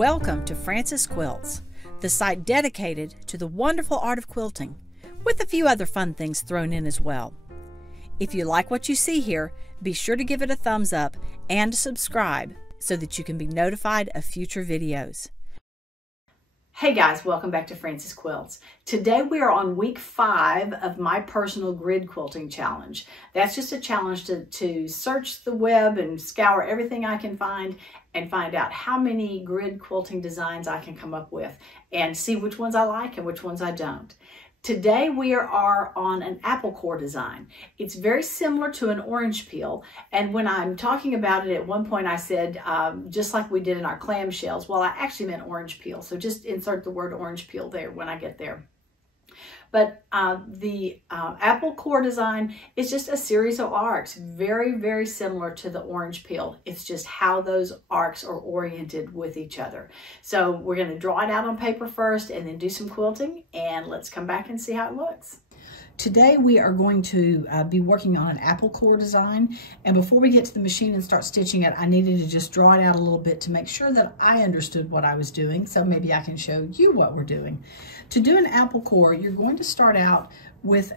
Welcome to Frances Quilts, the site dedicated to the wonderful art of quilting, with a few other fun things thrown in as well. If you like what you see here, be sure to give it a thumbs up and subscribe so that you can be notified of future videos. Hey guys, welcome back to Frances Quilts. Today we are on week 5 of my personal grid quilting challenge. That's just a challenge to search the web and scour everything I can find and find out how many grid quilting designs I can come up with and see which ones I like and which ones I don't. Today we are on an apple core design. It's very similar to an orange peel, and when I'm talking about it at one point I said just like we did in our clamshells. Well, I actually meant orange peel, so just insert the word orange peel there when I get there. But the apple core design is just a series of arcs, very, very similar to the orange peel. It's just how those arcs are oriented with each other. So we're going to draw it out on paper first and then do some quilting, and let's come back and see how it looks. Today we are going to be working on an apple core design, and before we get to the machine and start stitching it, I needed to just draw it out a little bit to make sure that I understood what I was doing, so maybe I can show you what we're doing. To do an apple core, you're going to start out with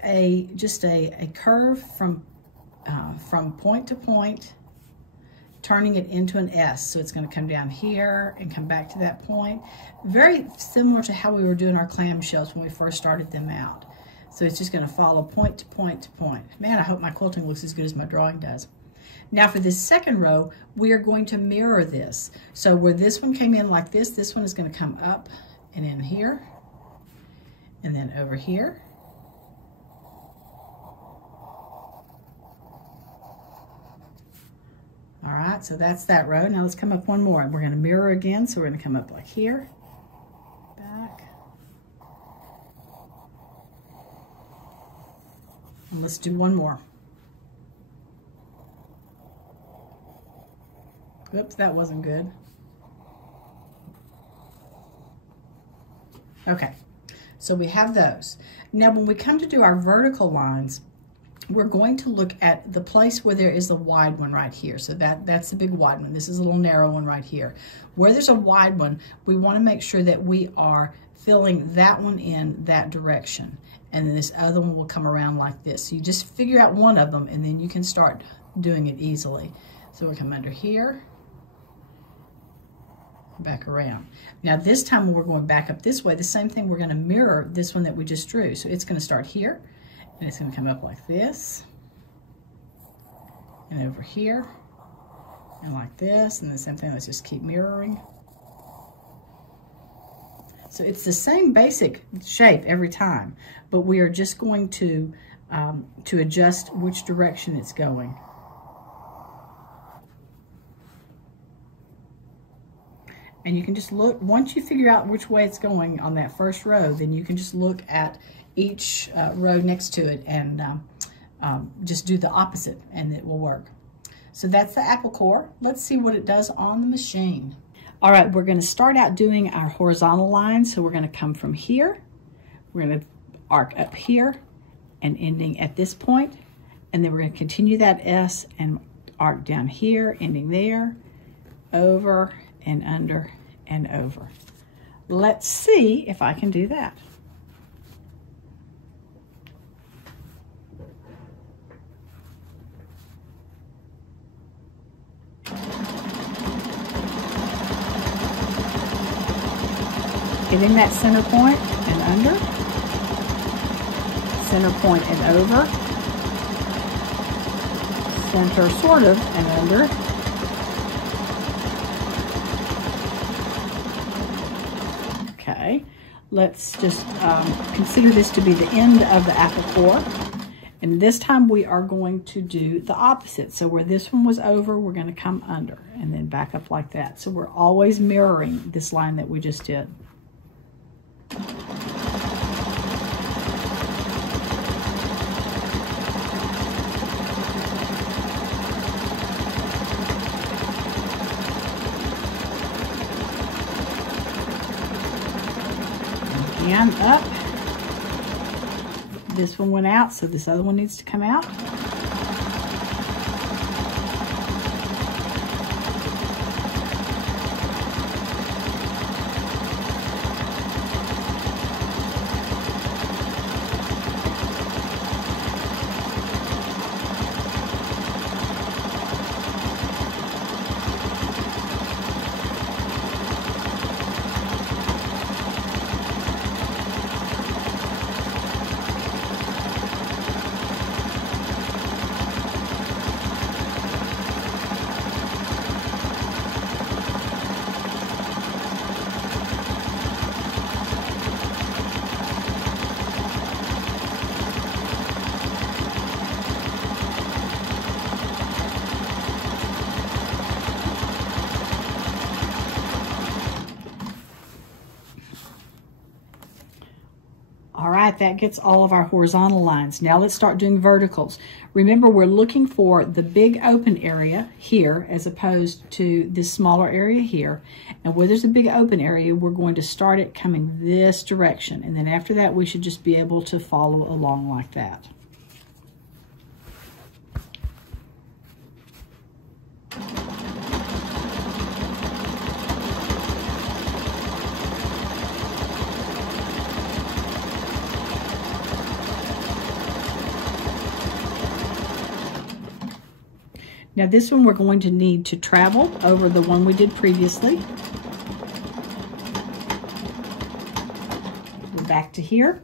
just a curve from point to point, turning it into an S. So it's going to come down here and come back to that point. Very similar to how we were doing our clamshells when we first started them out. So it's just going to follow point to point to point. Man, I hope my quilting looks as good as my drawing does. Now for this second row, we are going to mirror this. So where this one came in like this one is going to come up and in here, and then over here. All right, so that's that row. Now let's come up one more, and we're going to mirror again. So we're going to come up like here, back. And let's do one more. Oops, that wasn't good. Okay, so we have those. Now when we come to do our vertical lines, we're going to look at the place where there is a wide one right here. So that's the big wide one. This is a little narrow one right here. Where there's a wide one, we want to make sure that we are filling that one in that direction. And then this other one will come around like this. So you just figure out one of them and then you can start doing it easily. So we'll come under here, back around. Now this time when we're going back up this way, the same thing, we're going to mirror this one that we just drew. So it's going to start here and it's going to come up like this and over here and like this, and the same thing. Let's just keep mirroring. So it's the same basic shape every time, but we are just going to adjust which direction it's going. And you can just look, once you figure out which way it's going on that first row, then you can just look at each row next to it and just do the opposite and it will work. So that's the apple core. Let's see what it does on the machine. All right, we're going to start out doing our horizontal lines. So we're going to come from here. We're going to arc up here and ending at this point. And then we're going to continue that S and arc down here, ending there, over and under and over. Let's see if I can do that. Getting that center point and under, center point and over, center sort of and under, okay. Let's just consider this to be the end of the apple core, and this time we are going to do the opposite. So where this one was over, we're going to come under and then back up like that. So we're always mirroring this line that we just did. Again, up. This one went out, so this other one needs to come out. All right, that gets all of our horizontal lines. Now let's start doing verticals. Remember, we're looking for the big open area here as opposed to this smaller area here. And where there's a big open area, we're going to start it coming this direction. And then after that, we should just be able to follow along like that. Now this one we're going to need to travel over the one we did previously. We're back to here.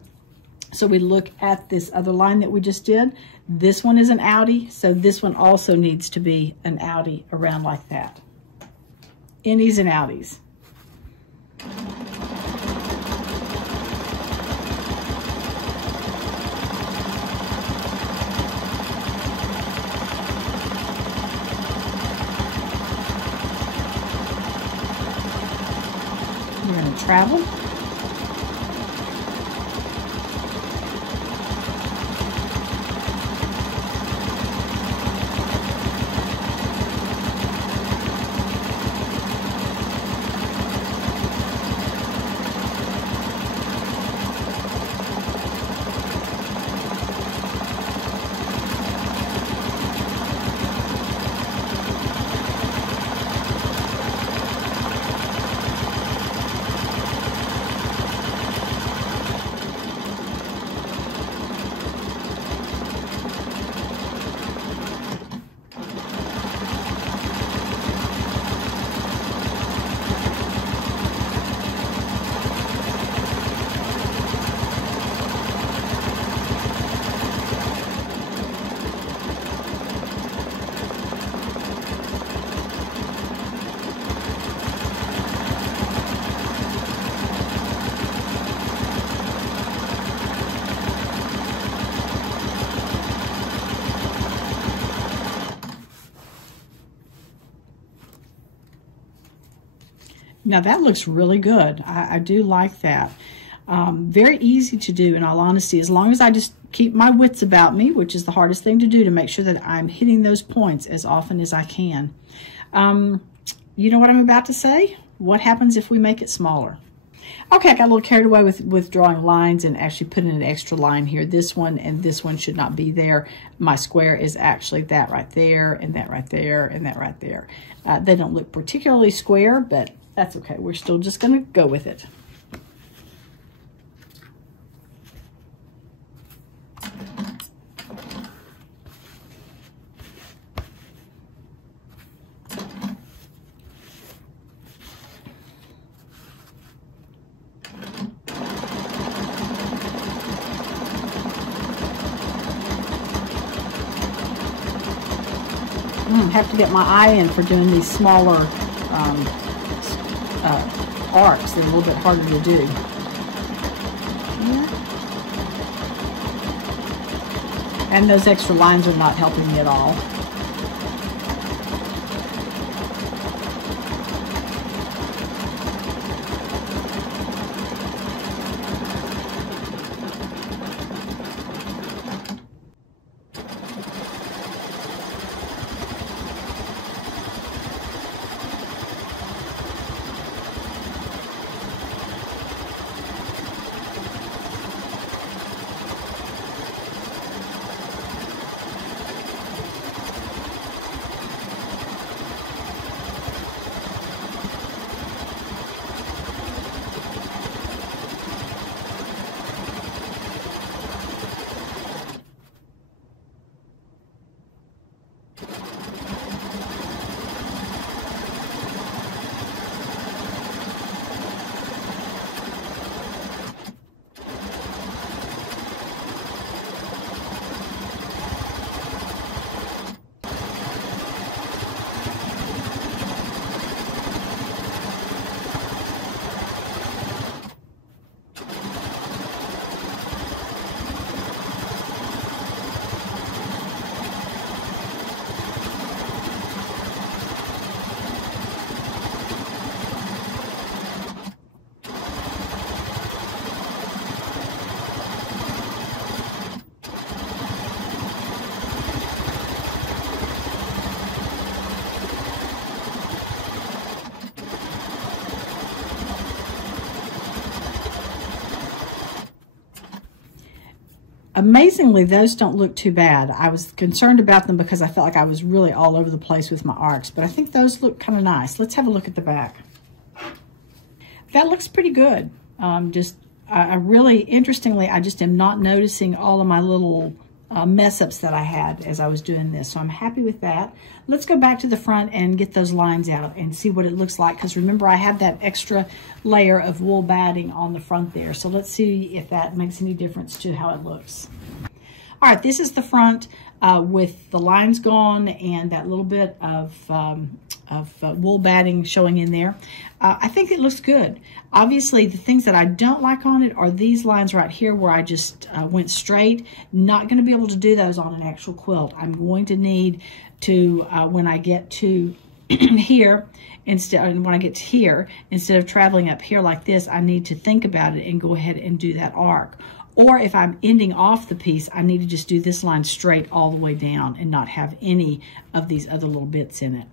So we look at this other line that we just did. This one is an outie, so this one also needs to be an outie around like that. Innies and outies. We're going to travel. Now that looks really good. I do like that. Very easy to do, in all honesty, as long as I just keep my wits about me, which is the hardest thing to do, to make sure that I'm hitting those points as often as I can. You know what I'm about to say? What happens if we make it smaller? Okay, I got a little carried away with drawing lines and actually putting an extra line here. This one and this one should not be there. My square is actually that right there, and that right there, and that right there. They don't look particularly square, but that's okay. We're still just going to go with it. Have to get my eye in for doing these smaller arcs. They're a little bit harder to do. Yeah. And those extra lines are not helping me at all. Amazingly, those don't look too bad. I was concerned about them because I felt like I was really all over the place with my arcs, but I think those look kind of nice. Let's have a look at the back. That looks pretty good. I really, interestingly, I just am not noticing all of my little mess-ups that I had as I was doing this, so I'm happy with that. Let's go back to the front and get those lines out and see what it looks like, because remember, I have that extra layer of wool batting on the front there, so let's see if that makes any difference to how it looks. All right, this is the front with the lines gone and that little bit of wool batting showing in there. I think it looks good. Obviously, the things that I don't like on it are these lines right here where I just went straight. Not going to be able to do those on an actual quilt. I'm going to need to, when I get to here, instead of traveling up here like this, I need to think about it and go ahead and do that arc. Or if I'm ending off the piece, I need to just do this line straight all the way down and not have any of these other little bits in it.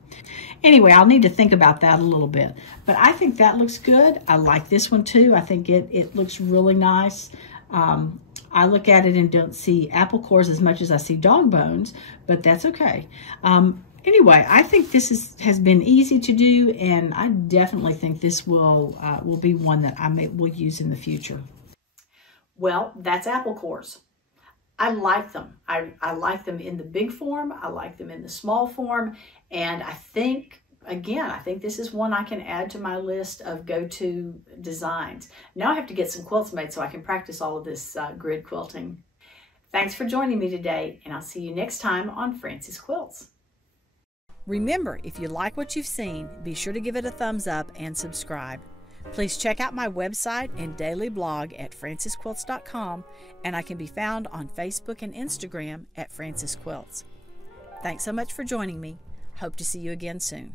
Anyway, I'll need to think about that a little bit. But I think that looks good. I like this one too. I think it looks really nice. I look at it and don't see apple cores as much as I see dog bones, but that's okay. Anyway, I think this has been easy to do, and I definitely think this will be one that will use in the future. Well, that's apple cores. I like them. I like them in the big form. I like them in the small form. And I think, again, I think this is one I can add to my list of go-to designs. Now I have to get some quilts made so I can practice all of this grid quilting. Thanks for joining me today, and I'll see you next time on Francis Quilts. Remember, if you like what you've seen, be sure to give it a thumbs up and subscribe. Please check out my website and daily blog at francisquilts.com, and I can be found on Facebook and Instagram at Francis Quilts. Thanks so much for joining me. Hope to see you again soon.